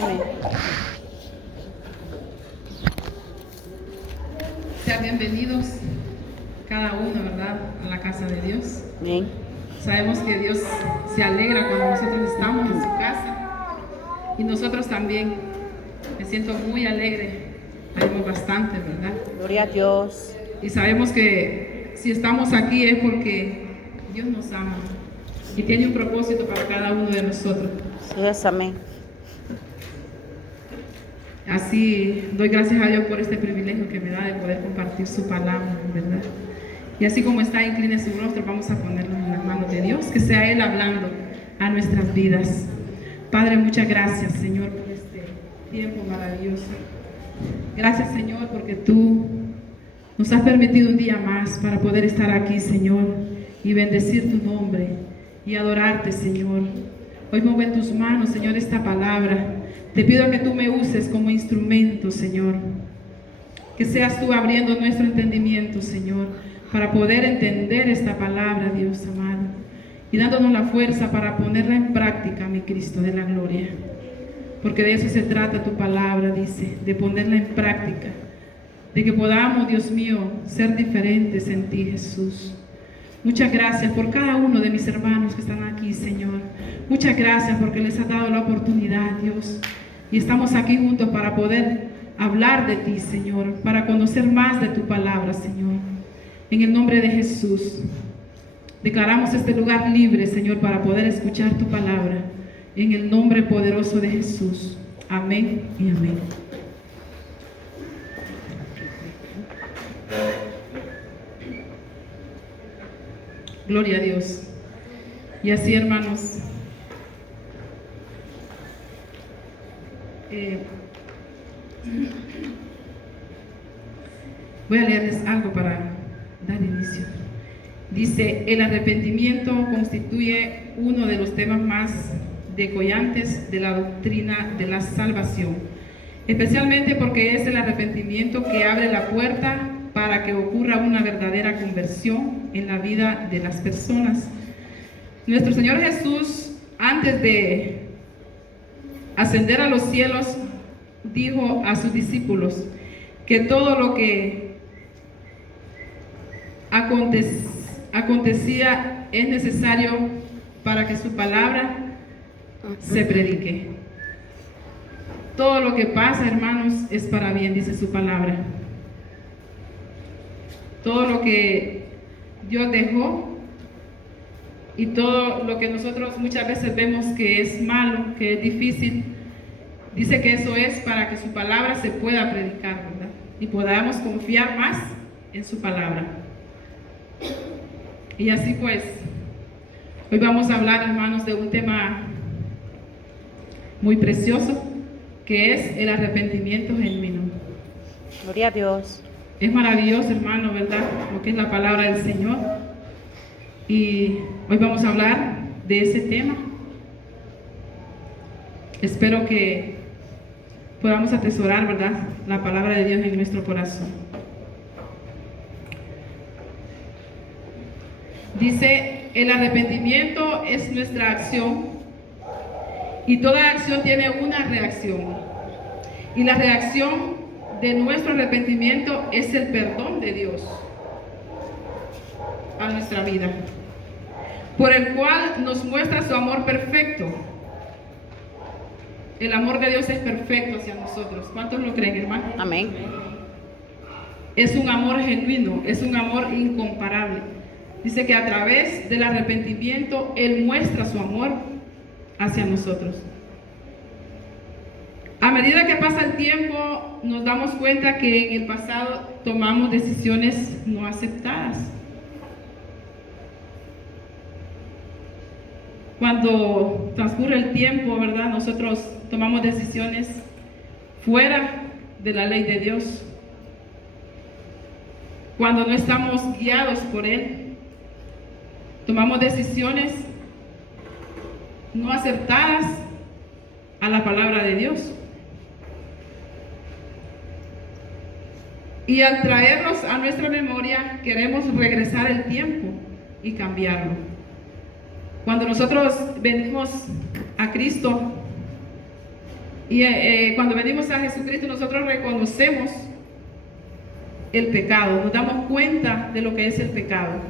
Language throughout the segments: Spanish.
Amén. Sean bienvenidos cada uno, ¿verdad?, a la casa de Dios. Amén. Sabemos que Dios se alegra cuando nosotros estamos en su casa y nosotros también. Me siento muy alegre, tenemos bastante, ¿verdad? Gloria a Dios. Y sabemos que si estamos aquí es porque Dios nos ama y tiene un propósito para cada uno de nosotros. Sí es, amén. Así doy gracias a Dios por este privilegio que me da de poder compartir su palabra, ¿verdad? Y así como está, incline su rostro, vamos a ponerlo en las manos de Dios, que sea Él hablando a nuestras vidas. Padre, muchas gracias, Señor, por este tiempo maravilloso. Gracias, Señor, porque tú nos has permitido un día más para poder estar aquí, Señor, y bendecir tu nombre y adorarte, Señor. Hoy mueve en tus manos, Señor, esta palabra. Te pido que tú me uses como instrumento, Señor. Que seas tú abriendo nuestro entendimiento, Señor, para poder entender esta palabra, Dios amado, y dándonos la fuerza para ponerla en práctica, mi Cristo de la gloria. Porque de eso se trata tu palabra, dice, de ponerla en práctica, de que podamos, Dios mío, ser diferentes en ti, Jesús. Muchas gracias por cada uno de mis hermanos que están aquí, Señor. Muchas gracias porque les has dado la oportunidad, Dios. Y estamos aquí juntos para poder hablar de ti, Señor, para conocer más de tu palabra, Señor. En el nombre de Jesús, declaramos este lugar libre, Señor, para poder escuchar tu palabra. En el nombre poderoso de Jesús. Amén y amén. Gloria a Dios. Y así, hermanos, voy a leerles algo para dar inicio. Dice, el arrepentimiento constituye uno de los temas más decollantes de la doctrina de la salvación, especialmente porque es el arrepentimiento que abre la puerta para que ocurra una verdadera conversión en la vida de las personas. Nuestro Señor Jesús, antes de ascender a los cielos, dijo a sus discípulos que todo lo que acontecía es necesario para que su palabra se predique. Todo lo que pasa, hermanos, es para bien, dice su palabra. Todo lo que Dios dejó y todo lo que nosotros muchas veces vemos que es malo, que es difícil, dice que eso es para que su palabra se pueda predicar, ¿verdad? Y podamos confiar más en su palabra. Y así pues, hoy vamos a hablar, hermanos, de un tema muy precioso, que es el arrepentimiento genuino. Gloria a Dios. Es maravilloso, hermano, ¿verdad?, lo que es la palabra del Señor. Y hoy vamos a hablar de ese tema. Espero que podamos atesorar, ¿verdad?, la palabra de Dios en nuestro corazón. Dice, el arrepentimiento es nuestra acción y toda acción tiene una reacción. Y la reacción de nuestro arrepentimiento es el perdón de Dios a nuestra vida, por el cual nos muestra su amor perfecto. El amor de Dios es perfecto hacia nosotros. ¿Cuántos lo creen, hermano? Amén. Es un amor genuino, es un amor incomparable. Dice que a través del arrepentimiento Él muestra su amor hacia nosotros. A medida que pasa el tiempo, nos damos cuenta que en el pasado tomamos decisiones no aceptadas. Cuando transcurre el tiempo, ¿verdad?, nosotros tomamos decisiones fuera de la ley de Dios. Cuando no estamos guiados por Él, tomamos decisiones no acertadas a la palabra de Dios. Y al traernos a nuestra memoria, queremos regresar el tiempo y cambiarlo. Cuando nosotros venimos a Cristo, Y cuando venimos a Jesucristo nosotros reconocemos el pecado, nos damos cuenta de lo que es el pecado.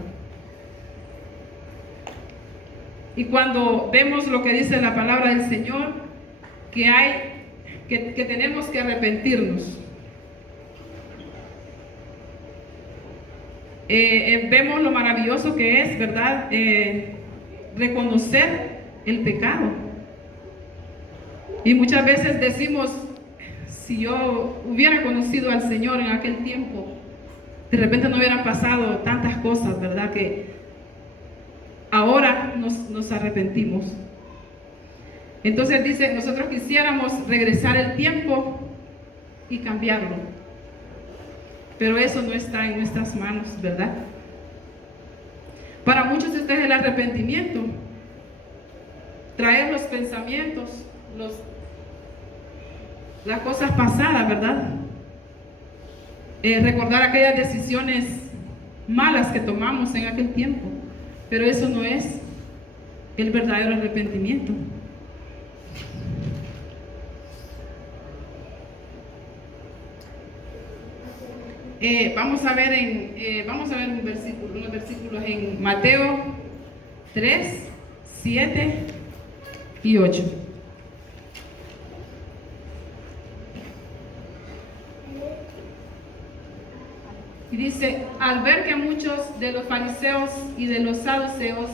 Y cuando vemos lo que dice la palabra del Señor, que tenemos que arrepentirnos. Vemos lo maravilloso que es, ¿verdad? Reconocer el pecado. Y muchas veces decimos, si yo hubiera conocido al Señor en aquel tiempo, de repente no hubieran pasado tantas cosas, ¿verdad? Que ahora nos arrepentimos. Entonces dice, nosotros quisiéramos regresar el tiempo y cambiarlo, pero eso no está en nuestras manos, ¿verdad? Para muchos este es el arrepentimiento, traer los pensamientos, las cosas pasadas, ¿verdad? Recordar aquellas decisiones malas que tomamos en aquel tiempo, pero eso no es el verdadero arrepentimiento. Vamos a ver unos versículos en Mateo 3, 7 y 8. Y dice, al ver que muchos de los fariseos y de los saduceos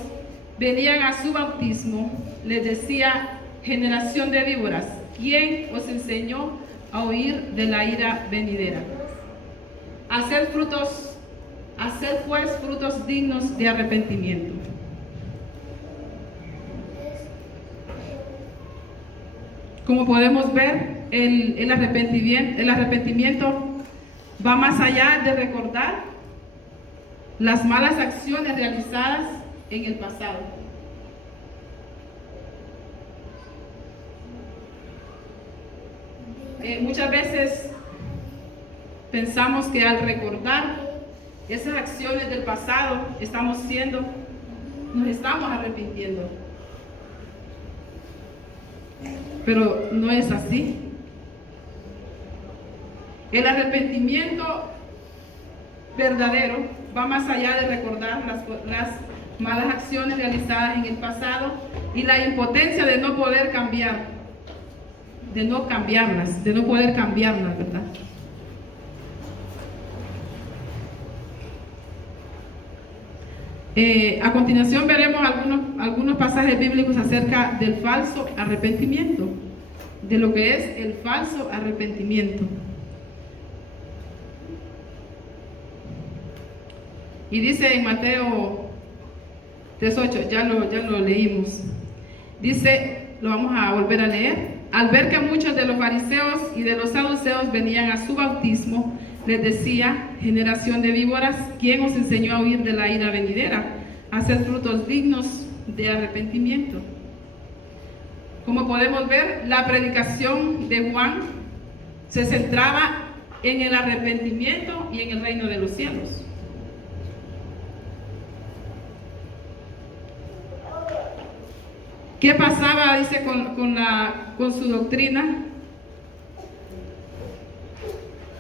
venían a su bautismo, les decía, generación de víboras, ¿quién os enseñó a huir de la ira venidera? Haced pues frutos dignos de arrepentimiento. Como podemos ver, el arrepentimiento va más allá de recordar las malas acciones realizadas en el pasado. Muchas veces pensamos que al recordar esas acciones del pasado nos estamos arrepintiendo. Pero no es así. El arrepentimiento verdadero va más allá de recordar las malas acciones realizadas en el pasado y la impotencia de no poder cambiar, de no poder cambiarlas, ¿verdad? A continuación veremos algunos pasajes bíblicos acerca del falso arrepentimiento, de lo que es el falso arrepentimiento. Y dice en Mateo 3:8, ya lo leímos. Dice, lo vamos a volver a leer. Al ver que muchos de los fariseos y de los saduceos venían a su bautismo, les decía, generación de víboras, ¿quién os enseñó a huir de la ira venidera? Hacer frutos dignos de arrepentimiento. Como podemos ver, la predicación de Juan se centraba en el arrepentimiento y en el reino de los cielos. ¿Qué pasaba, dice, con su doctrina?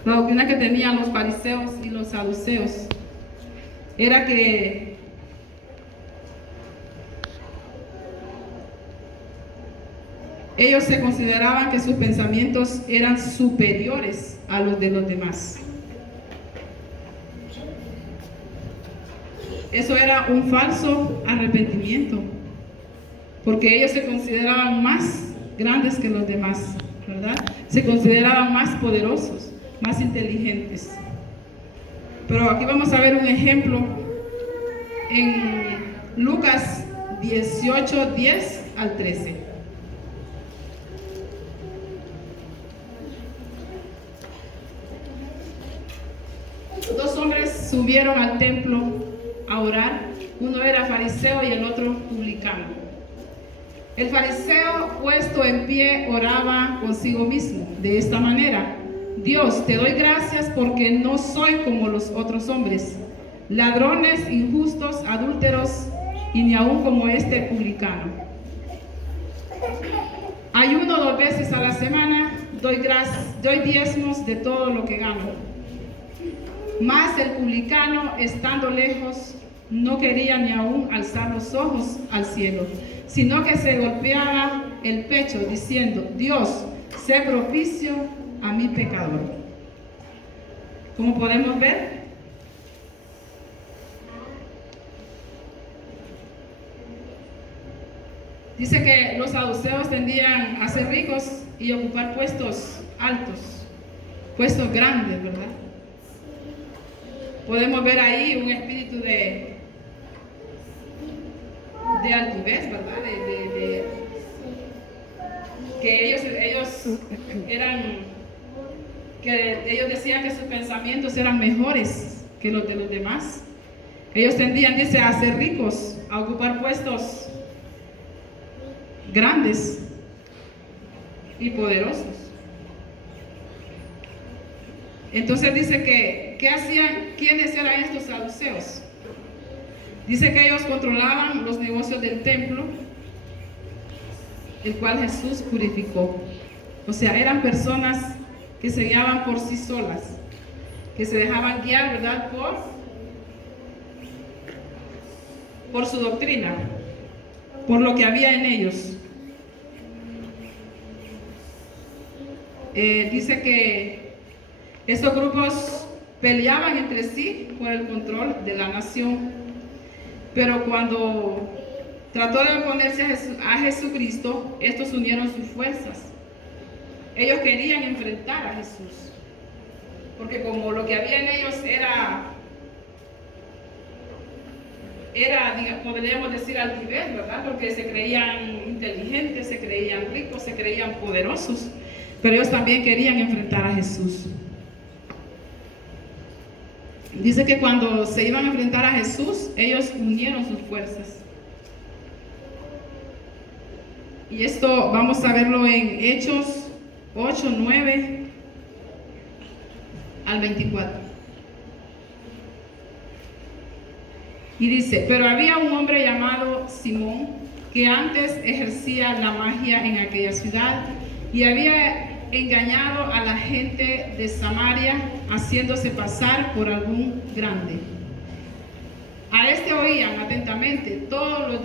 La doctrina que tenían los fariseos y los saduceos era que ellos se consideraban que sus pensamientos eran superiores a los de los demás. Eso era un falso arrepentimiento, porque ellos se consideraban más grandes que los demás, ¿verdad? Se consideraban más poderosos, más inteligentes. Pero aquí vamos a ver un ejemplo en Lucas 18, 10 al 13. Dos hombres subieron al templo a orar. Uno era fariseo y el otro publicano. El fariseo, puesto en pie, oraba consigo mismo de esta manera: Dios, te doy gracias porque no soy como los otros hombres, ladrones, injustos, adúlteros y ni aún como este publicano. Ayuno 2 veces a la semana doy diezmos de todo lo que gano. Mas el publicano, estando lejos, no quería ni aún alzar los ojos al cielo, sino que se golpeaba el pecho, diciendo: Dios, sé propicio a mi pecador. Como podemos ver, dice que los saduceos tendían a ser ricos y ocupar puestos altos, puestos grandes, ¿verdad? Podemos ver ahí un espíritu de altivez, ¿verdad? Que ellos decían que sus pensamientos eran mejores que los de los demás. Ellos tendían, dice, a ser ricos, a ocupar puestos grandes y poderosos. Entonces dice que, ¿qué hacían? ¿Quiénes eran estos saduceos? Dice que ellos controlaban los negocios del templo, el cual Jesús purificó. O sea, eran personas que se guiaban por sí solas, que se dejaban guiar, ¿verdad?, por su doctrina, por lo que había en ellos. Dice que estos grupos peleaban entre sí por el control de la nación, pero cuando trató de oponerse a Jesucristo, estos unieron sus fuerzas. Ellos querían enfrentar a Jesús, porque como lo que había en ellos era podríamos decir, altivez, ¿verdad? Porque se creían inteligentes, se creían ricos, se creían poderosos, pero ellos también querían enfrentar a Jesús. Dice que cuando se iban a enfrentar a Jesús, ellos unieron sus fuerzas. Y esto vamos a verlo en Hechos 8, 9 al 24. Y dice: pero había un hombre llamado Simón, que antes ejercía la magia en aquella ciudad, y había engañado a la gente de Samaria, haciéndose pasar por algún grande. A este oían atentamente todos los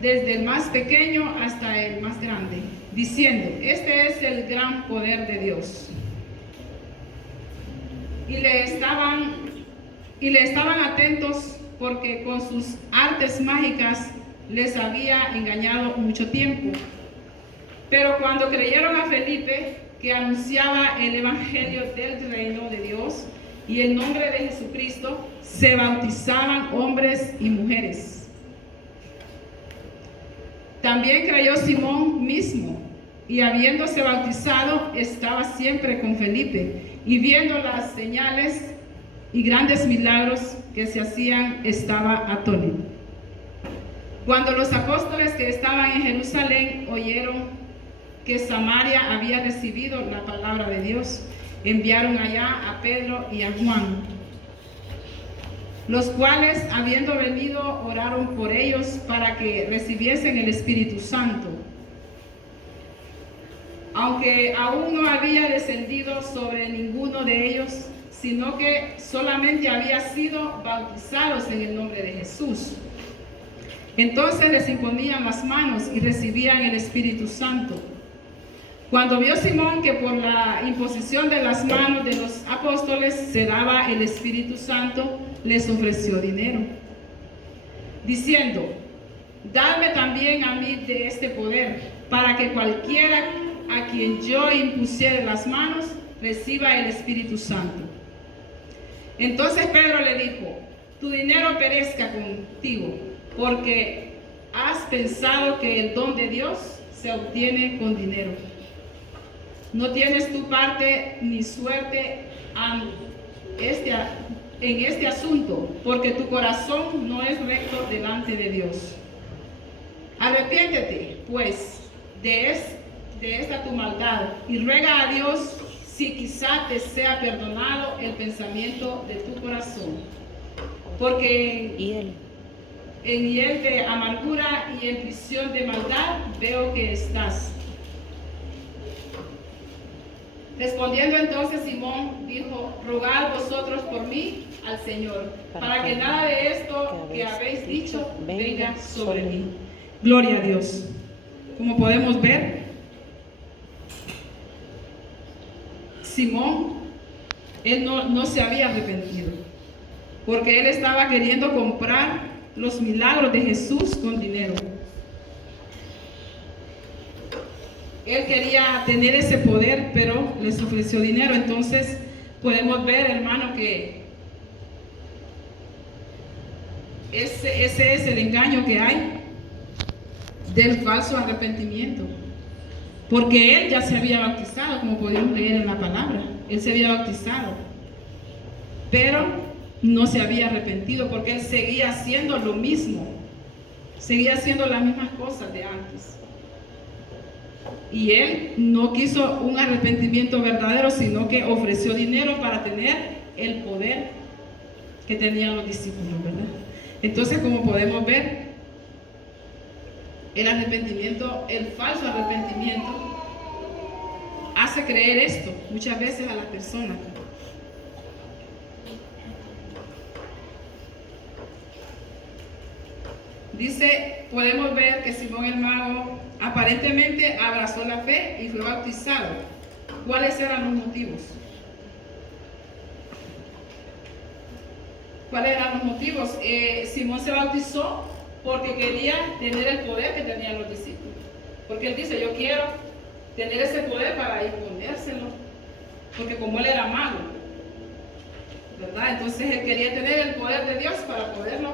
desde el más pequeño hasta el más grande, diciendo: este es el gran poder de Dios. Y le estaban atentos, porque con sus artes mágicas les había engañado mucho tiempo. Pero cuando creyeron a Felipe, que anunciaba el evangelio del reino de Dios y el nombre de Jesucristo, se bautizaban hombres y mujeres. También creyó Simón mismo, y habiéndose bautizado, estaba siempre con Felipe, y viendo las señales y grandes milagros que se hacían, estaba atónito. Cuando los apóstoles que estaban en Jerusalén oyeron que Samaria había recibido la palabra de Dios, enviaron allá a Pedro y a Juan, los cuales, habiendo venido, oraron por ellos para que recibiesen el Espíritu Santo, aunque aún no había descendido sobre ninguno de ellos, sino que solamente había sido bautizados en el nombre de Jesús. Entonces les imponían las manos y recibían el Espíritu Santo. Cuando vio Simón que por la imposición de las manos de los apóstoles se daba el Espíritu Santo, les ofreció dinero, diciendo: dadme también a mí de este poder, para que cualquiera a quien yo impusiere las manos reciba el Espíritu Santo. Entonces Pedro le dijo: tu dinero perezca contigo, porque has pensado que el don de Dios se obtiene con dinero. No tienes tu parte ni suerte en este asunto, porque tu corazón no es recto delante de Dios. Arrepiéntete, pues, de esta tu maldad, y ruega a Dios si quizá te sea perdonado el pensamiento de tu corazón. Porque en hiel de amargura y en prisión de maldad veo que estás. Respondiendo entonces Simón dijo: rogad vosotros por mí al Señor, para que nada de esto que habéis dicho venga sobre mí. Gloria a Dios. Como podemos ver, Simón, él no se había arrepentido, porque él estaba queriendo comprar los milagros de Jesús con dinero. Él quería tener ese poder, pero les ofreció dinero. Entonces podemos ver, hermano, que ese es el engaño que hay del falso arrepentimiento. Porque él ya se había bautizado, como podemos leer en la palabra. Él se había bautizado, pero no se había arrepentido, porque él seguía haciendo lo mismo. Seguía haciendo las mismas cosas de antes. Y él no quiso un arrepentimiento verdadero, sino que ofreció dinero para tener el poder que tenían los discípulos, ¿verdad? Entonces, como podemos ver, el arrepentimiento, el falso arrepentimiento, hace creer esto muchas veces a las personas. Dice, podemos ver que Simón el mago aparentemente abrazó la fe y fue bautizado. ¿Cuáles eran los motivos? ¿Cuáles eran los motivos? Simón se bautizó porque quería tener el poder que tenían los discípulos. Porque él dice, yo quiero tener ese poder para imponérselo. Porque como él era mago, ¿verdad? Entonces él quería tener el poder de Dios para poderlo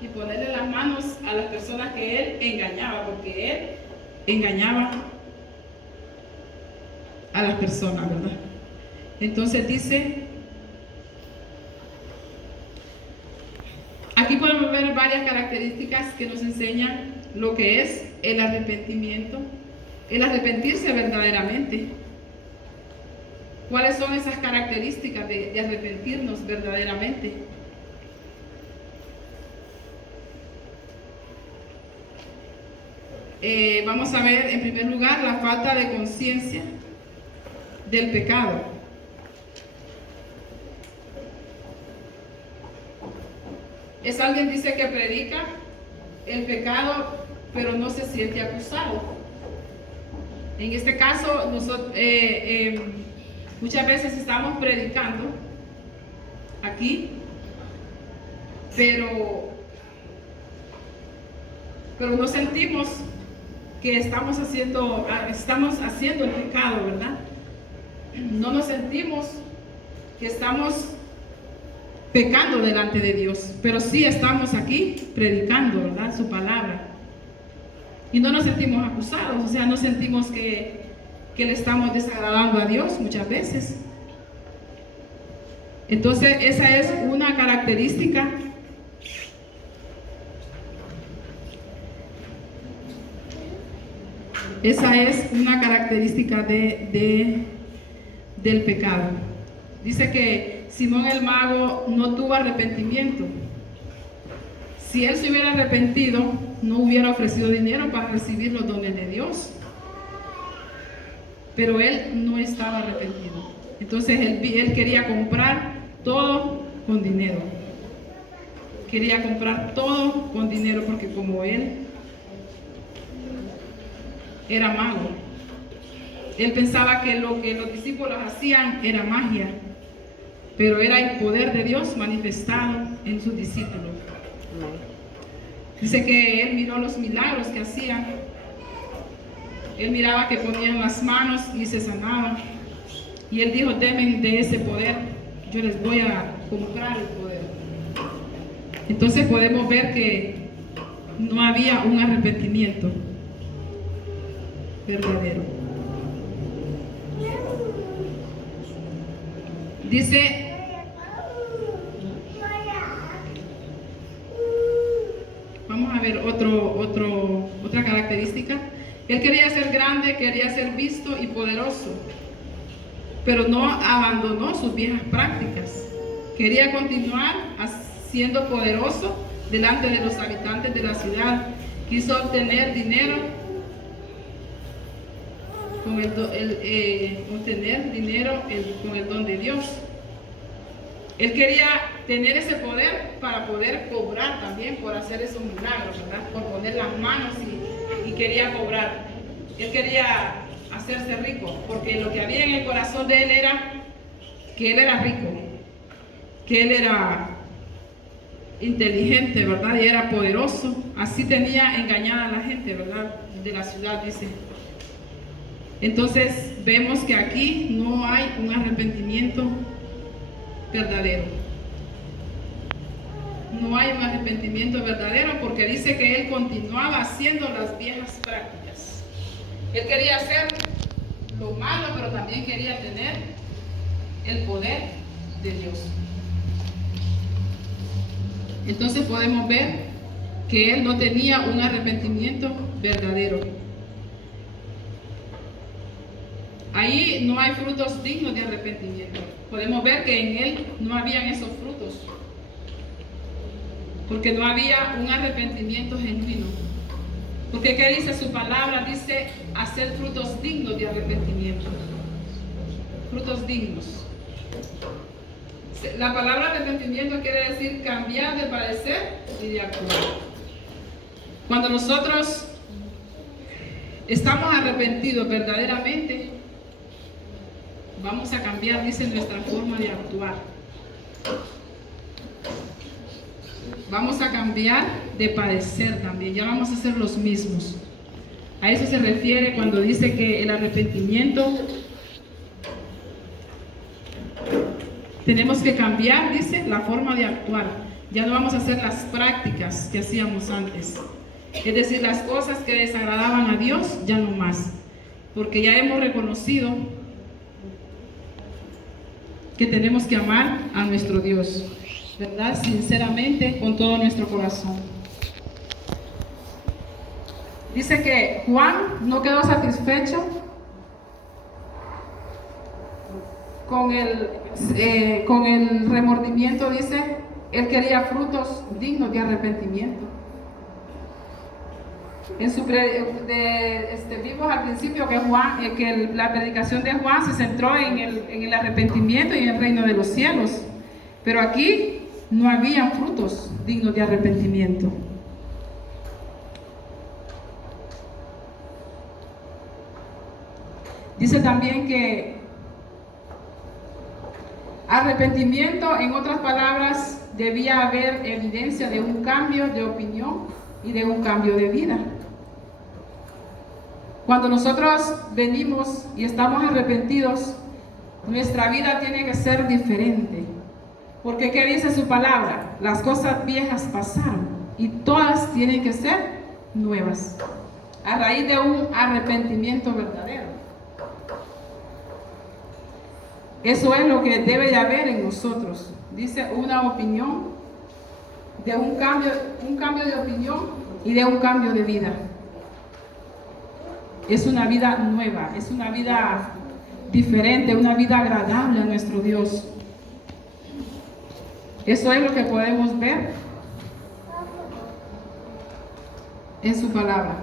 y ponerle las manos a las personas que él engañaba, porque él engañaba a las personas, ¿verdad? Entonces dice, aquí podemos ver varias características que nos enseñan lo que es el arrepentimiento, el arrepentirse verdaderamente. ¿Cuáles son esas características de arrepentirnos verdaderamente? Vamos a ver en primer lugar la falta de conciencia del pecado. Es alguien, dice, que predica el pecado, pero no se siente acusado. En este caso, nosotros muchas veces estamos predicando aquí, pero no sentimos que estamos haciendo el pecado, ¿verdad? No nos sentimos que estamos pecando delante de Dios, pero sí estamos aquí predicando, ¿verdad?, su palabra. Y no nos sentimos acusados, o sea, no sentimos que le estamos desagradando a Dios muchas veces. Entonces, esa es una característica del pecado. Dice que Simón el mago no tuvo arrepentimiento. Si él se hubiera arrepentido, no hubiera ofrecido dinero para recibir los dones de Dios. Pero él no estaba arrepentido. Entonces él quería comprar todo con dinero. Quería comprar todo con dinero, porque como él era mago, él pensaba que lo que los discípulos hacían era magia, pero era el poder de Dios manifestado en sus discípulos. Dice que él miró los milagros que hacían. Él miraba que ponían las manos y se sanaban. Y él dijo, denme de ese poder, yo les voy a comprar el poder. Entonces podemos ver que no había un arrepentimiento verdadero. Dice, vamos a ver otra característica. Él quería ser grande, quería ser visto y poderoso, pero no abandonó sus viejas prácticas. Quería continuar siendo poderoso delante de los habitantes de la ciudad. Quiso obtener dinero obtener dinero con el don de Dios. Él quería tener ese poder para poder cobrar también por hacer esos milagros, ¿verdad? Por poner las manos y quería cobrar. Él quería hacerse rico, porque lo que había en el corazón de él era que él era rico, que él era inteligente, ¿verdad? Y era poderoso. Así tenía engañada a la gente, ¿verdad? De la ciudad, dice. Entonces vemos que aquí no hay un arrepentimiento verdadero. No hay un arrepentimiento verdadero porque dice que él continuaba haciendo las viejas prácticas. Él quería hacer lo malo, pero también quería tener el poder de Dios. Entonces podemos ver que él no tenía un arrepentimiento verdadero. Ahí no hay frutos dignos de arrepentimiento. Podemos ver que en él no habían esos frutos, porque no había un arrepentimiento genuino. Porque ¿qué dice su palabra? Dice hacer frutos dignos de arrepentimiento. Frutos dignos. La palabra arrepentimiento quiere decir cambiar de parecer y de actuar. Cuando nosotros estamos arrepentidos verdaderamente, vamos a cambiar, dice, nuestra forma de actuar. Vamos a cambiar de padecer también, ya vamos a ser los mismos. A eso se refiere cuando dice que el arrepentimiento tenemos que cambiar, dice, la forma de actuar. Ya no vamos a hacer las prácticas que hacíamos antes. Es decir, las cosas que desagradaban a Dios, ya no más. Porque ya hemos reconocido que tenemos que amar a nuestro Dios, ¿verdad? Sinceramente, con todo nuestro corazón. Dice que Juan no quedó satisfecho con el remordimiento, dice, él quería frutos dignos de arrepentimiento. Vimos al principio que la predicación de Juan se centró en el arrepentimiento y en el reino de los cielos, pero aquí no había frutos dignos de arrepentimiento. Dice también que arrepentimiento, en otras palabras, debía haber evidencia de un cambio de opinión y de un cambio de vida. Cuando nosotros venimos y estamos arrepentidos, nuestra vida tiene que ser diferente. Porque ¿qué dice su palabra? Las cosas viejas pasaron y todas tienen que ser nuevas. A raíz de un arrepentimiento verdadero. Eso es lo que debe de haber en nosotros. Dice una opinión, de un cambio de opinión y de un cambio de vida. Es una vida nueva, es una vida diferente, una vida agradable a nuestro Dios. Eso es lo que podemos ver en su palabra.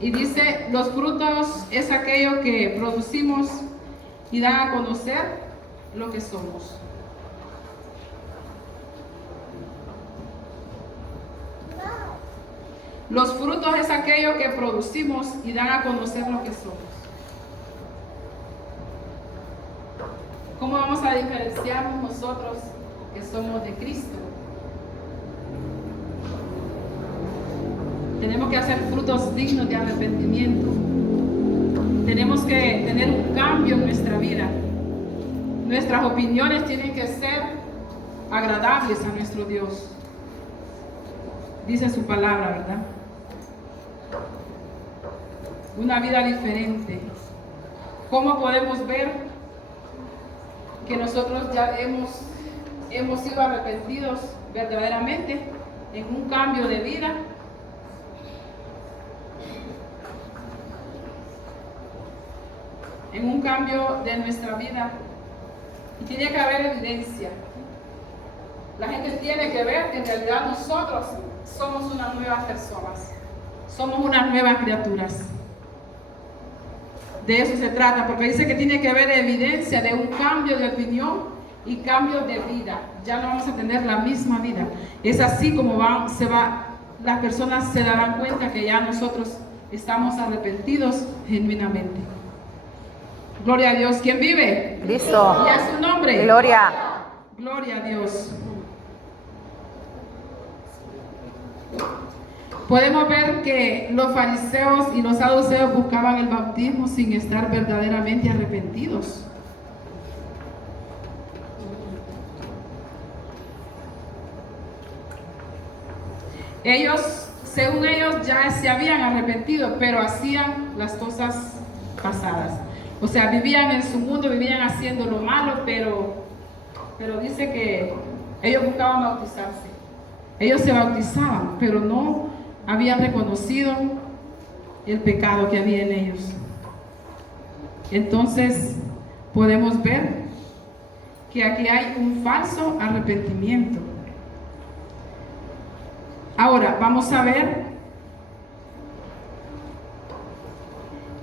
Y dice, los frutos es aquello que producimos y dan a conocer lo que somos. Los frutos es aquello que producimos y dan a conocer lo que somos. ¿Cómo vamos a diferenciarnos nosotros que somos de Cristo? Tenemos que hacer frutos dignos de arrepentimiento. Tenemos que tener un cambio en nuestra vida. Nuestras opiniones tienen que ser agradables a nuestro Dios. Dice su palabra, ¿verdad? Una vida diferente. ¿Cómo podemos ver que nosotros ya hemos sido arrepentidos verdaderamente en un cambio de vida? En un cambio de nuestra vida. Y tiene que haber evidencia. La gente tiene que ver que en realidad nosotros somos unas nuevas personas. Somos unas nuevas criaturas. De eso se trata, porque dice que tiene que haber evidencia de un cambio de opinión y cambio de vida. Ya no vamos a tener la misma vida. Es así como las personas se darán cuenta que ya nosotros estamos arrepentidos genuinamente. Gloria a Dios. ¿Quién vive? Cristo. Y a su nombre. Gloria. Gloria a Dios. Podemos ver que los fariseos y los saduceos buscaban el bautismo sin estar verdaderamente arrepentidos. Según ellos, ya se habían arrepentido, pero hacían las cosas pasadas. O sea, vivían en su mundo, vivían haciendo lo malo, pero dice que ellos buscaban bautizarse. Ellos se bautizaban, pero no habían reconocido el pecado que había en ellos. Entonces, podemos ver que aquí hay un falso arrepentimiento. Ahora, vamos a ver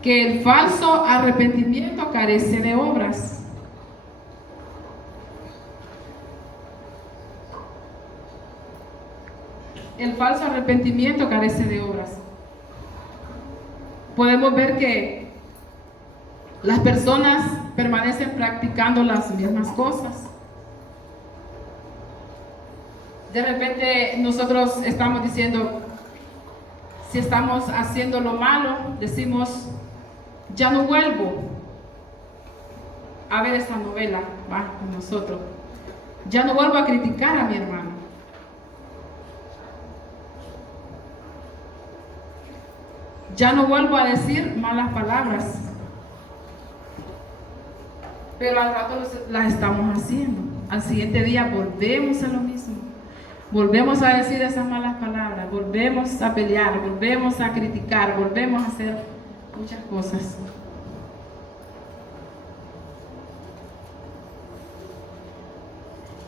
que el falso arrepentimiento carece de obras. El falso arrepentimiento carece de obras. Podemos ver que las personas permanecen practicando las mismas cosas. De repente nosotros estamos diciendo, si estamos haciendo lo malo, decimos, ya no vuelvo a ver esa novela, va con nosotros. Ya no vuelvo a criticar a mi hermano. Ya no vuelvo a decir malas palabras. Pero al rato las estamos haciendo. Al siguiente día volvemos a lo mismo. Volvemos a decir esas malas palabras. Volvemos a pelear. Volvemos a criticar. Volvemos a hacer muchas cosas.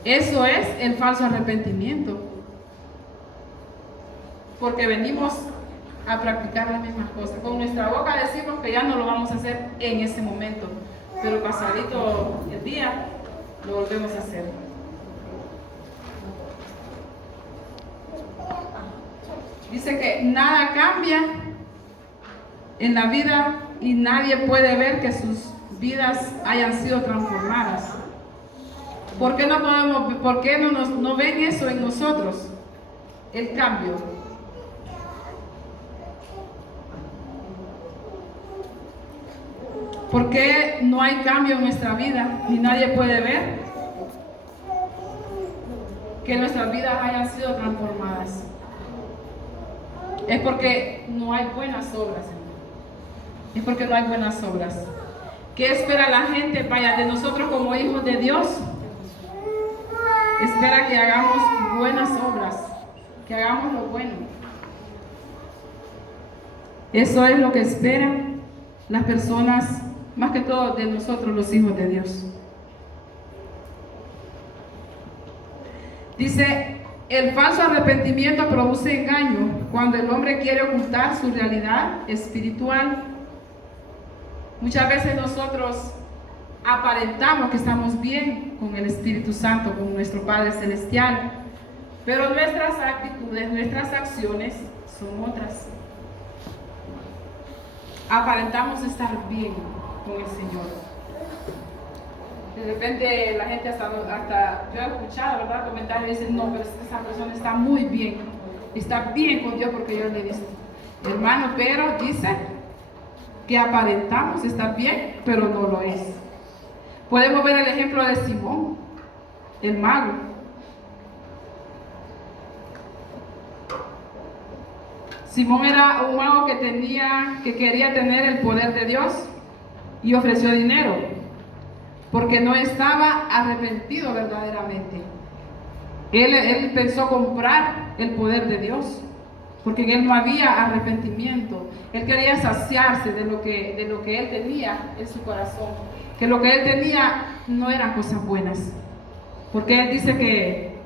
Eso es el falso arrepentimiento. Porque venimos a practicar las mismas cosas. Con nuestra boca decimos que ya no lo vamos a hacer en ese momento, pero pasadito el día lo volvemos a hacer. Dice que nada cambia en la vida y nadie puede ver que sus vidas hayan sido transformadas. ¿Por qué no ven eso en nosotros? El cambio. ¿Por qué no hay cambio en nuestra vida? Ni nadie puede ver que nuestras vidas hayan sido transformadas. Es porque no hay buenas obras. Es porque no hay buenas obras. ¿Qué espera la gente? Vaya, de nosotros como hijos de Dios. Espera que hagamos buenas obras. Que hagamos lo bueno. Eso es lo que esperan las personas, más que todo de nosotros los hijos de Dios. Dice, el falso arrepentimiento produce engaño cuando el hombre quiere ocultar su realidad espiritual. Muchas veces nosotros aparentamos que estamos bien con el Espíritu Santo, con nuestro Padre Celestial, pero nuestras actitudes, nuestras acciones son otras. Aparentamos estar bien con el Señor. De repente la gente hasta yo he escuchado, ¿verdad?, comentarios y dicen, no, pero esa persona está muy bien, está bien con Dios porque yo le he visto. Hermano, pero dice que aparentamos estar bien, pero no lo es. Podemos ver el ejemplo de Simón, el mago. Simón era un mago que quería tener el poder de Dios y ofreció dinero, porque no estaba arrepentido verdaderamente. Él pensó comprar el poder de Dios, porque en él no había arrepentimiento. Él quería saciarse de lo que él tenía en su corazón, que lo que él tenía no eran cosas buenas, porque él dice que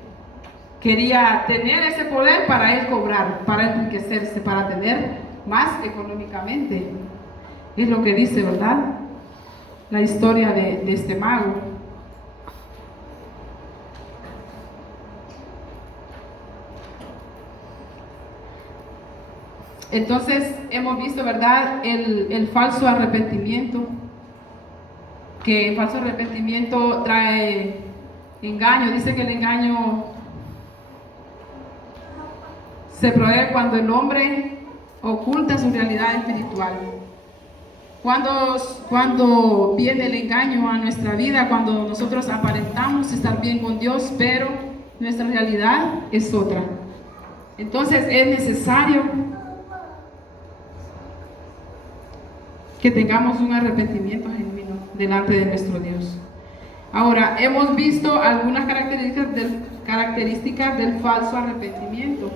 quería tener ese poder para él cobrar, para enriquecerse, para tener más económicamente. Es lo que dice, ¿verdad? La historia de este mago. Entonces hemos visto, ¿verdad? El falso arrepentimiento, que el falso arrepentimiento trae engaño. Dice que el engaño se provee cuando el hombre oculta su realidad espiritual. Cuando viene el engaño a nuestra vida, cuando nosotros aparentamos estar bien con Dios, pero nuestra realidad es otra. Entonces es necesario que tengamos un arrepentimiento genuino delante de nuestro Dios. Ahora, hemos visto algunas características del falso arrepentimiento.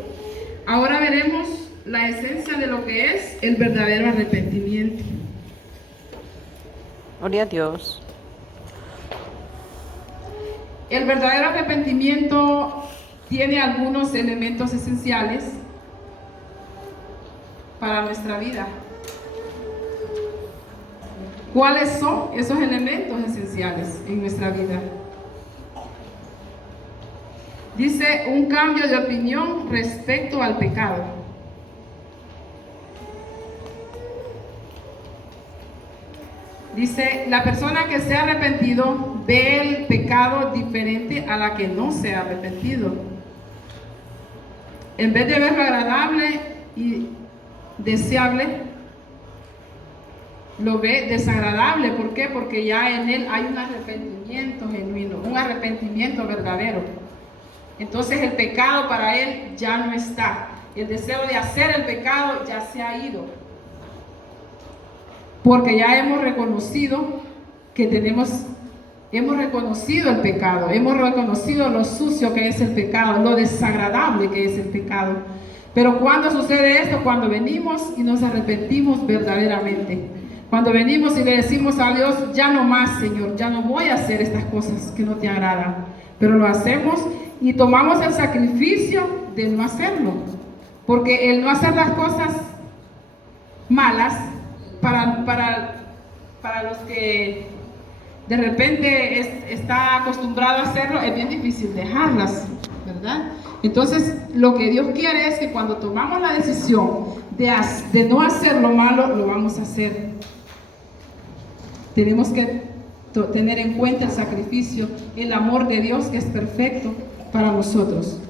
Ahora veremos la esencia de lo que es el verdadero arrepentimiento. Gloria a Dios. El verdadero arrepentimiento tiene algunos elementos esenciales para nuestra vida. ¿Cuáles son esos elementos esenciales en nuestra vida? Dice un cambio de opinión respecto al pecado. Dice, la persona que se ha arrepentido ve el pecado diferente a la que no se ha arrepentido. En vez de verlo agradable y deseable, lo ve desagradable. ¿Por qué? Porque ya en él hay un arrepentimiento genuino, un arrepentimiento verdadero. Entonces el pecado para él ya no está. El deseo de hacer el pecado ya se ha ido. Porque ya hemos reconocido hemos reconocido el pecado, hemos reconocido lo sucio que es el pecado, lo desagradable que es el pecado. Pero ¿cuándo sucede esto? Cuando venimos y nos arrepentimos verdaderamente. Cuando venimos y le decimos a Dios, ya no más, Señor, ya no voy a hacer estas cosas que no te agradan. Pero lo hacemos y tomamos el sacrificio de no hacerlo. Porque el no hacer las cosas malas, para los que de repente está acostumbrado a hacerlo, es bien difícil dejarlas, ¿verdad? Entonces, lo que Dios quiere es que cuando tomamos la decisión de no hacer lo malo, lo vamos a hacer. Tenemos que tener en cuenta el sacrificio, el amor de Dios que es perfecto para nosotros.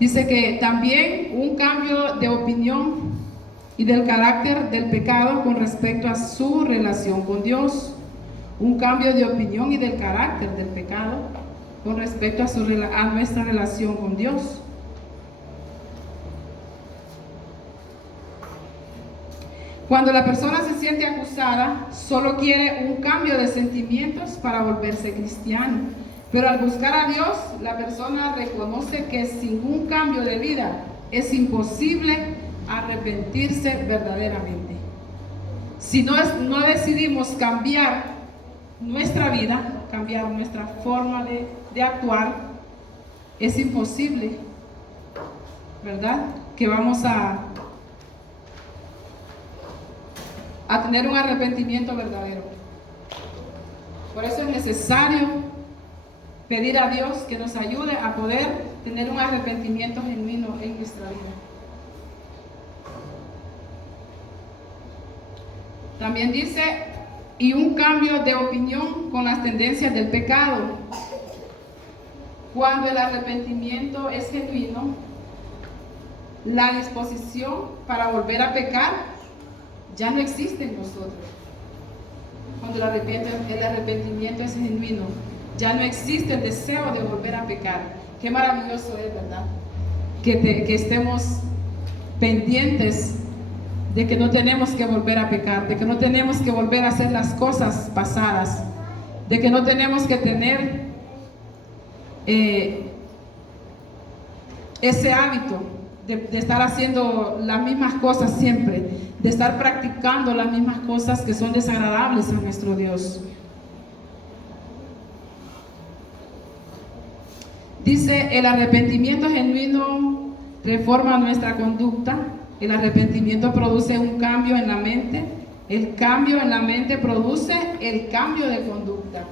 Dice que también un cambio de opinión y del carácter del pecado con respecto a su relación con Dios. Un cambio de opinión y del carácter del pecado con respecto a nuestra relación con Dios. Cuando la persona se siente acusada, solo quiere un cambio de sentimientos para volverse cristiano. Pero al buscar a Dios, la persona reconoce que sin un cambio de vida es imposible arrepentirse verdaderamente. Si no decidimos cambiar nuestra vida, cambiar nuestra forma de actuar, es imposible, ¿verdad? Que vamos a tener un arrepentimiento verdadero. Por eso es necesario pedir a Dios que nos ayude a poder tener un arrepentimiento genuino en nuestra vida. También dice, y un cambio de opinión con las tendencias del pecado. Cuando el arrepentimiento es genuino, la disposición para volver a pecar ya no existe en nosotros. Cuando el arrepentimiento es genuino, ya no existe el deseo de volver a pecar. Qué maravilloso es, ¿verdad? Que estemos pendientes de que no tenemos que volver a pecar, de que no tenemos que volver a hacer las cosas pasadas, de que no tenemos que tener ese hábito de estar haciendo las mismas cosas siempre, de estar practicando las mismas cosas que son desagradables a nuestro Dios. Dice, el arrepentimiento genuino reforma nuestra conducta. El arrepentimiento produce un cambio en la mente. El cambio en la mente produce el cambio de conducta.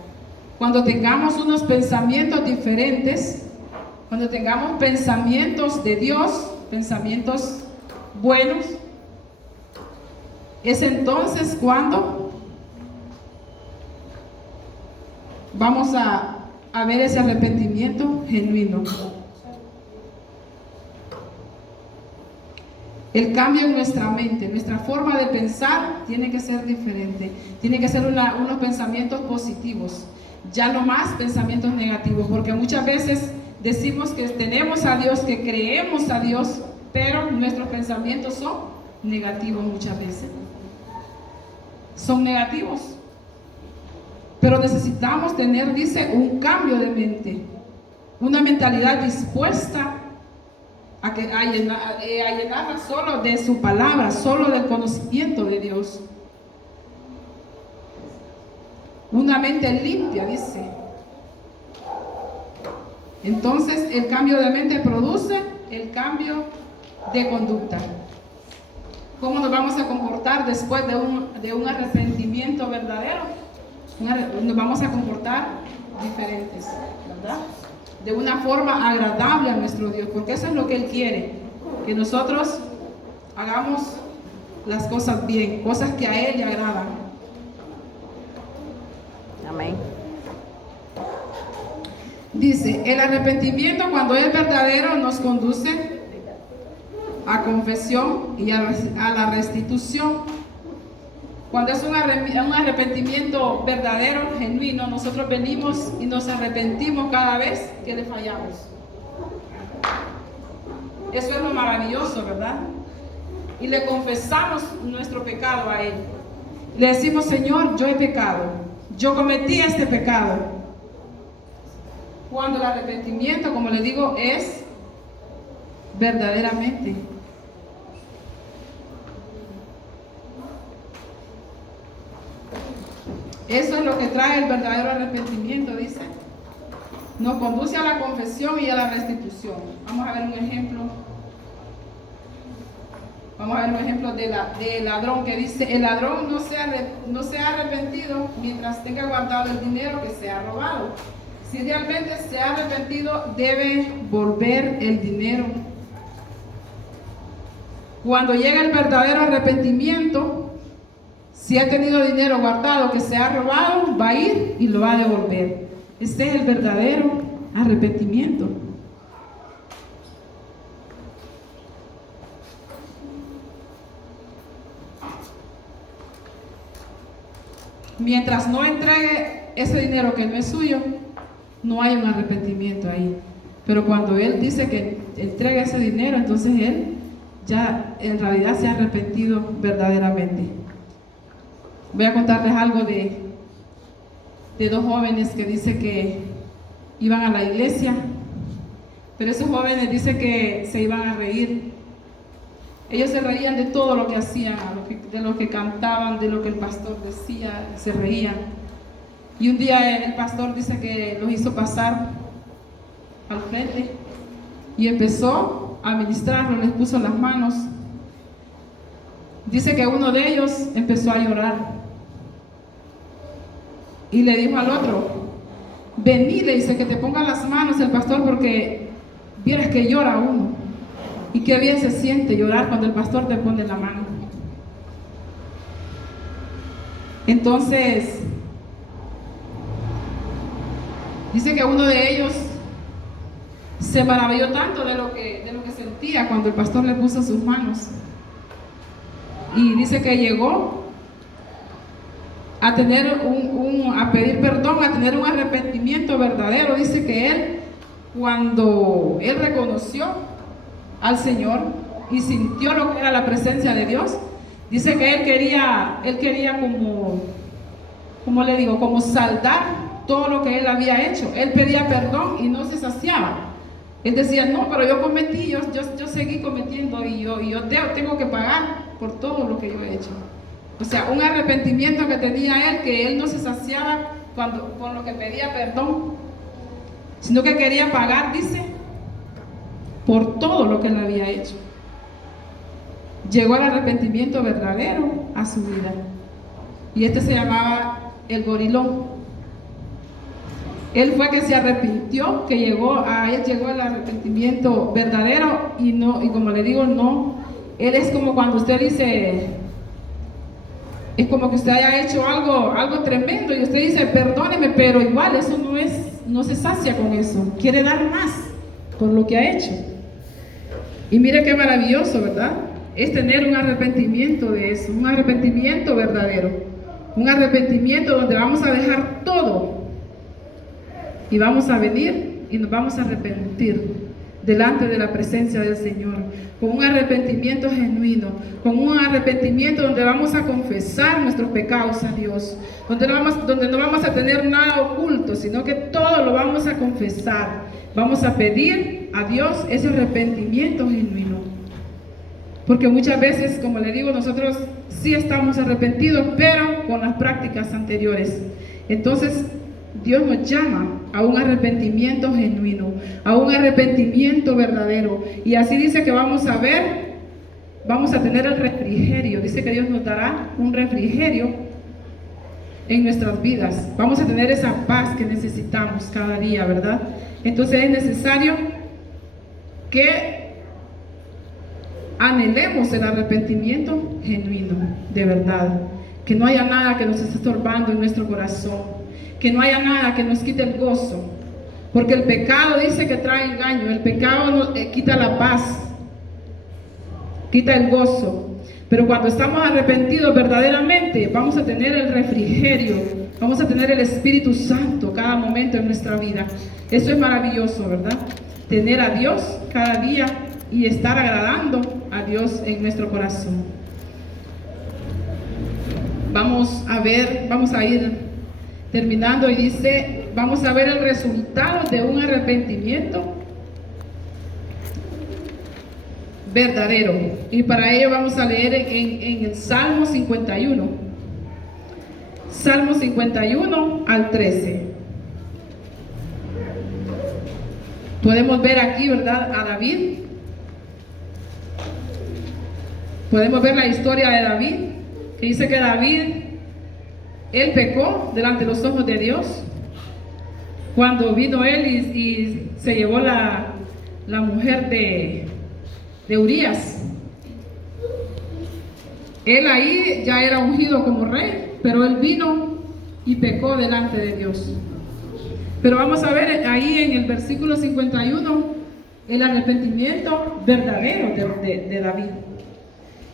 Cuando tengamos unos pensamientos diferentes, cuando tengamos pensamientos de Dios, pensamientos buenos, es entonces cuando vamos a ver ese arrepentimiento genuino. El cambio en nuestra mente, nuestra forma de pensar tiene que ser diferente. Tiene que ser unos pensamientos positivos, ya no más pensamientos negativos, porque muchas veces decimos que tenemos a Dios, que creemos a Dios, pero nuestros pensamientos son negativos muchas veces. Son negativos. Pero necesitamos tener, dice, un cambio de mente, una mentalidad dispuesta a llenarla solo de su palabra, solo del conocimiento de Dios. Una mente limpia, dice. Entonces, el cambio de mente produce el cambio de conducta. ¿Cómo nos vamos a comportar después de un arrepentimiento verdadero? Nos vamos a comportar diferentes, ¿verdad? De una forma agradable a nuestro Dios, porque eso es lo que Él quiere, que nosotros hagamos las cosas bien, cosas que a Él le agradan. Amén. Dice, el arrepentimiento cuando es verdadero nos conduce a confesión y a la restitución. Cuando es un arrepentimiento verdadero, genuino, nosotros venimos y nos arrepentimos cada vez que le fallamos. Eso es lo maravilloso, ¿verdad? Y le confesamos nuestro pecado a Él. Le decimos, Señor, yo he pecado, yo cometí este pecado. Cuando el arrepentimiento, como le digo, es verdaderamente. Eso es lo que trae el verdadero arrepentimiento, dice. Nos conduce a la confesión y a la restitución. Vamos a ver un ejemplo. Vamos a ver un ejemplo del ladrón que dice, el ladrón no se ha arrepentido mientras tenga guardado el dinero que se ha robado. Si realmente se ha arrepentido, debe volver el dinero. Cuando llega el verdadero arrepentimiento, si ha tenido dinero guardado que se ha robado, va a ir y lo va a devolver. Este es el verdadero arrepentimiento. Mientras no entregue ese dinero que no es suyo, no hay un arrepentimiento ahí. Pero cuando él dice que entrega ese dinero, entonces él ya en realidad se ha arrepentido verdaderamente. Voy a contarles algo de dos jóvenes que dice que iban a la iglesia, pero esos jóvenes dice que se iban a reír. Ellos se reían de todo lo que hacían, de lo que cantaban, de lo que el pastor decía, se reían. Y un día el pastor dice que los hizo pasar al frente y empezó a ministrarlos, les puso las manos. Dice que uno de ellos empezó a llorar y le dijo al otro, vení, le dice, que te ponga las manos el pastor, porque vieras que llora uno y qué bien se siente llorar cuando el pastor te pone la mano. Entonces dice que uno de ellos se maravilló tanto de lo que sentía cuando el pastor le puso sus manos, y dice que llegó a tener a pedir perdón, a tener un arrepentimiento verdadero. Dice que él, cuando él reconoció al Señor y sintió lo que era la presencia de Dios, dice que él quería como le digo, como saldar todo lo que él había hecho. Él pedía perdón y no se saciaba. Él decía, no, pero yo cometí, yo seguí cometiendo, y yo tengo que pagar por todo lo que yo he hecho. O sea, un arrepentimiento que tenía él, que él no se saciaba con lo que pedía perdón. sino que quería pagar, dice, por todo lo que él había hecho. Llegó el arrepentimiento verdadero a su vida. Y este se llamaba el gorilón. Él fue que se arrepintió, que a él llegó el arrepentimiento verdadero y no, y como le digo, no, él es como cuando usted dice, es como que usted haya hecho algo tremendo y usted dice, perdóneme, pero igual eso no se sacia con eso, quiere dar más por lo que ha hecho. Y mire qué maravilloso, ¿verdad? Es tener un arrepentimiento de eso, un arrepentimiento verdadero, un arrepentimiento donde vamos a dejar todo y vamos a venir y nos vamos a arrepentir delante de la presencia del Señor, con un arrepentimiento genuino, con un arrepentimiento donde vamos a confesar nuestros pecados a Dios, donde no vamos a tener nada oculto, sino que todo lo vamos a confesar. Vamos a pedir a Dios ese arrepentimiento genuino, porque muchas veces, como le digo, nosotros sí estamos arrepentidos, pero con las prácticas anteriores. Entonces Dios nos llama a un arrepentimiento genuino, a un arrepentimiento verdadero. Y así dice que vamos a tener el refrigerio. Dice que Dios nos dará un refrigerio en nuestras vidas. Vamos a tener esa paz que necesitamos cada día, ¿verdad? Entonces es necesario que anhelemos el arrepentimiento genuino, de verdad. Que no haya nada que nos esté estorbando en nuestro corazón. Que no haya nada que nos quite el gozo, porque el pecado dice que trae engaño, el pecado quita la paz, quita el gozo, pero cuando estamos arrepentidos verdaderamente, vamos a tener el refrigerio, vamos a tener el Espíritu Santo cada momento en nuestra vida. Eso es maravilloso, ¿verdad? Tener a Dios cada día y estar agradando a Dios en nuestro corazón. Vamos a ir terminando y dice, vamos a ver el resultado de un arrepentimiento verdadero. Y para ello vamos a leer en el Salmo 51. Salmo 51 al 13. Podemos ver aquí, ¿verdad?, a David. Podemos ver la historia de David, que dice que David, él pecó delante de los ojos de Dios cuando vino él y se llevó la mujer de Urías. Él ahí ya era ungido como rey, pero él vino y pecó delante de Dios. Pero vamos a ver ahí en el versículo 51 el arrepentimiento verdadero de David.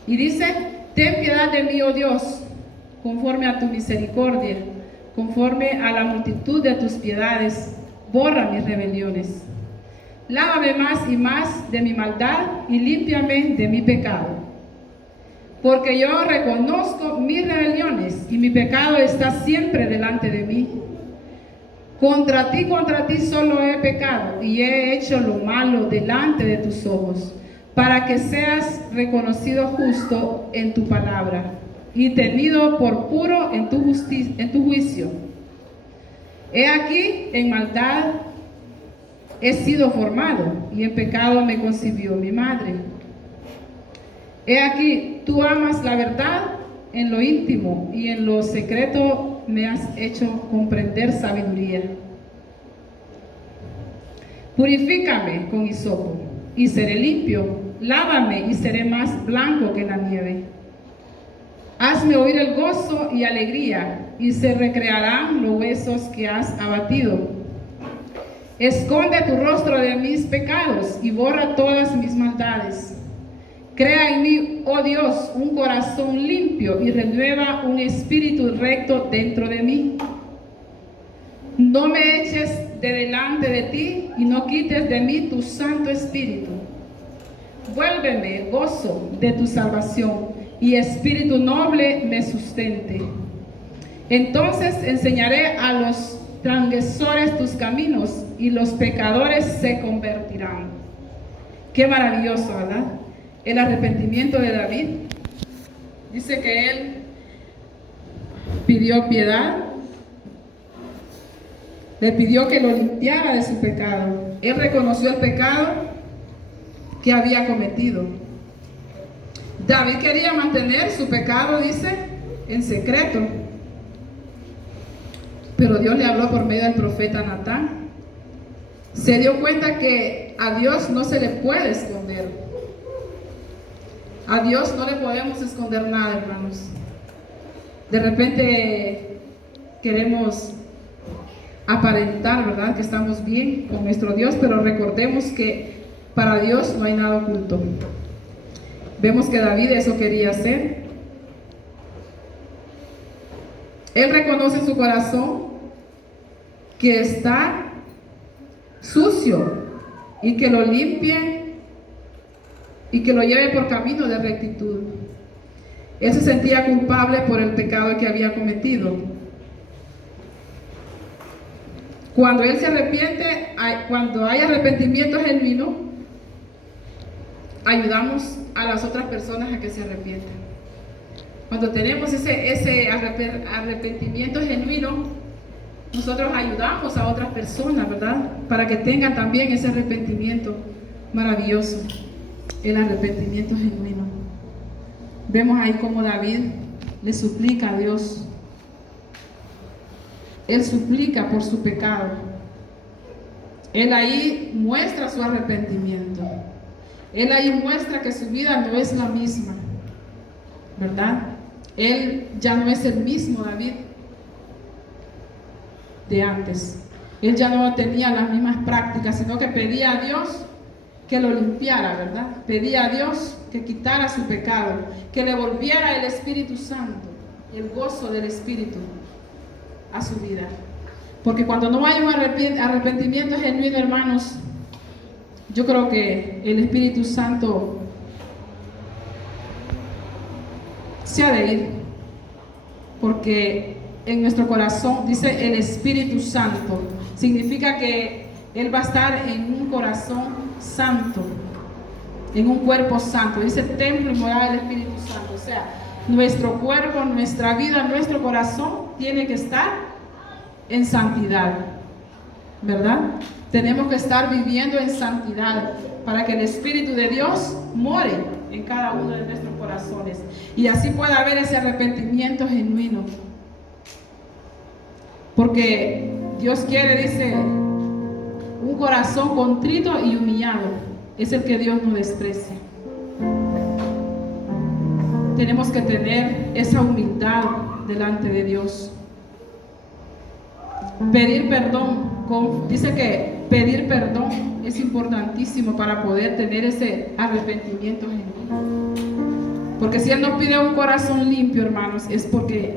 Y dice, ten piedad de mí, oh Dios, conforme a tu misericordia, conforme a la multitud de tus piedades, borra mis rebeliones. Lávame más y más de mi maldad y límpiame de mi pecado. Porque yo reconozco mis rebeliones y mi pecado está siempre delante de mí. Contra ti solo he pecado y he hecho lo malo delante de tus ojos, para que seas reconocido justo en tu palabra y tenido por puro en tu juicio. He aquí, en maldad he sido formado, y en pecado me concibió mi madre. He aquí, tú amas la verdad en lo íntimo, y en lo secreto me has hecho comprender sabiduría. Purifícame con hisopo, y seré limpio. Lávame, y seré más blanco que la nieve. Hazme oír el gozo y alegría, y se recrearán los huesos que has abatido. Esconde tu rostro de mis pecados y borra todas mis maldades. Crea en mí, oh Dios, un corazón limpio y renueva un espíritu recto dentro de mí. No me eches de delante de ti y no quites de mí tu Santo Espíritu. Vuélveme el gozo de tu salvación y espíritu noble me sustente. Entonces enseñaré a los transgresores tus caminos y los pecadores se convertirán. Qué maravilloso, ¿verdad? El arrepentimiento de David. Dice que él pidió piedad le pidió que lo limpiara de su pecado. Él reconoció el pecado que había cometido. David quería mantener su pecado, dice, en secreto. Pero Dios le habló por medio del profeta Natán. Se dio cuenta que a Dios no se le puede esconder. A Dios no le podemos esconder nada, hermanos. De repente queremos aparentar, ¿verdad?, que estamos bien con nuestro Dios, pero recordemos que para Dios no hay nada oculto. Vemos que David eso quería hacer. Él reconoce en su corazón que está sucio y que lo limpie y que lo lleve por camino de rectitud. Él se sentía culpable por el pecado que había cometido. Cuando él se arrepiente, cuando hay arrepentimiento genuino, ayudamos a las otras personas a que se arrepientan. Cuando tenemos ese arrepentimiento genuino, nosotros ayudamos a otras personas, ¿verdad?, para que tengan también ese arrepentimiento maravilloso, el arrepentimiento genuino. Vemos ahí cómo David le suplica a Dios. Él suplica por su pecado. Él ahí muestra su arrepentimiento. Él ahí muestra que su vida no es la misma, ¿verdad? Él ya no es el mismo David de antes. Él ya no tenía las mismas prácticas, sino que pedía a Dios que lo limpiara, ¿verdad? Pedía a Dios que quitara su pecado, que le volviera el Espíritu Santo, el gozo del Espíritu a su vida. Porque cuando no hay un arrepentimiento genuino, hermanos, yo creo que el Espíritu Santo se ha de ir, porque en nuestro corazón, dice el Espíritu Santo, significa que Él va a estar en un corazón santo, en un cuerpo santo. Dice templo y morada del Espíritu Santo. O sea, nuestro cuerpo, nuestra vida, nuestro corazón tiene que estar en santidad, ¿verdad? Tenemos que estar viviendo en santidad para que el Espíritu de Dios more en cada uno de nuestros corazones y así pueda haber ese arrepentimiento genuino. Porque Dios quiere, dice, un corazón contrito y humillado es el que Dios no desprecia. Tenemos que tener esa humildad delante de Dios. Pedir perdón, dice que pedir perdón es importantísimo para poder tener ese arrepentimiento genuino. Porque si Él nos pide un corazón limpio, hermanos, es porque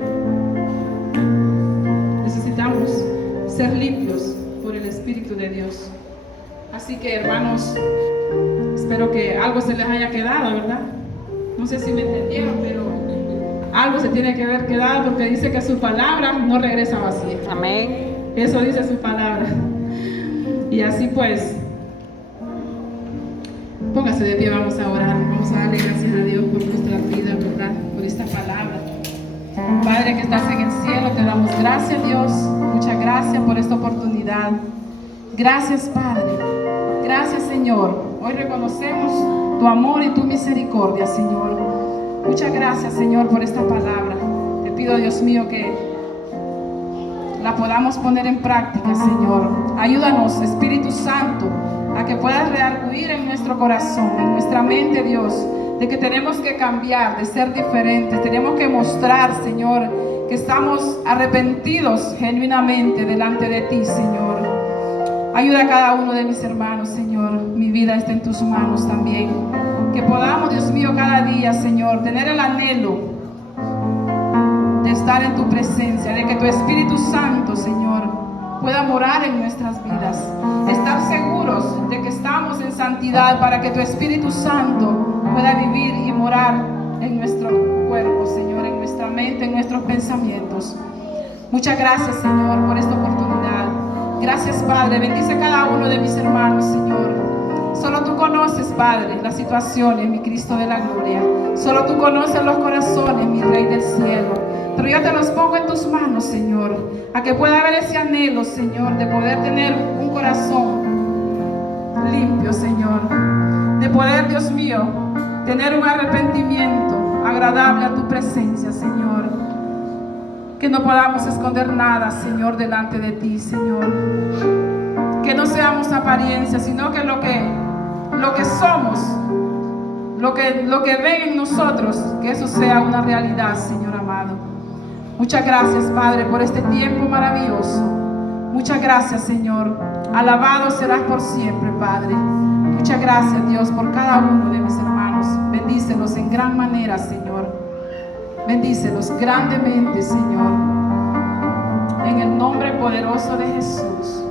necesitamos ser limpios por el Espíritu de Dios. Así que, hermanos, espero que algo se les haya quedado, ¿verdad? No sé si me entendieron, pero algo se tiene que haber quedado, porque dice que su palabra no regresa vacía. Amén. Eso dice su palabra. Y así pues, póngase de pie, vamos a orar. Vamos a darle gracias a Dios por nuestra vida, ¿verdad? Por esta palabra. Padre que estás en el cielo, te damos gracias, Dios. Muchas gracias por esta oportunidad. Gracias, Padre. Gracias, Señor. Hoy reconocemos tu amor y tu misericordia, Señor. Muchas gracias, Señor, por esta palabra. Te pido, Dios mío, que la podamos poner en práctica, Señor. Ayúdanos, Espíritu Santo, a que puedas redarguir en nuestro corazón, en nuestra mente, Dios, de que tenemos que cambiar, de ser diferentes. Tenemos que mostrar, Señor, que estamos arrepentidos genuinamente delante de ti, Señor. Ayuda a cada uno de mis hermanos, Señor. Mi vida está en tus manos también. Que podamos, Dios mío, cada día, Señor, tener el anhelo de estar en tu presencia, de que tu Espíritu Santo, Señor, pueda morar en nuestras vidas. Estar seguros de que estamos en santidad para que tu Espíritu Santo pueda vivir y morar en nuestro cuerpo, Señor, en nuestra mente, en nuestros pensamientos. Muchas gracias, Señor, por esta oportunidad. Gracias, Padre. Bendice a cada uno de mis hermanos, Señor. Solo tú conoces, Padre, las situaciones, mi Cristo de la gloria. Solo tú conoces los corazones, mi Rey del cielo. Pero yo te los pongo en tus manos, Señor, a que pueda haber ese anhelo, Señor, de poder tener un corazón limpio, Señor, de poder, Dios mío, tener un arrepentimiento agradable a tu presencia, Señor. Que no podamos esconder nada, Señor, delante de ti, Señor. Que no seamos apariencias, sino que lo que somos, lo que ven en nosotros, que eso sea una realidad, Señor amado. Muchas gracias, Padre, por este tiempo maravilloso. Muchas gracias, Señor. Alabado serás por siempre, Padre. Muchas gracias, Dios, por cada uno de mis hermanos. Bendícelos en gran manera, Señor. Bendícelos grandemente, Señor. En el nombre poderoso de Jesús.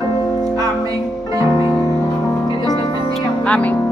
Amén y amén. Que Dios les bendiga. Amén.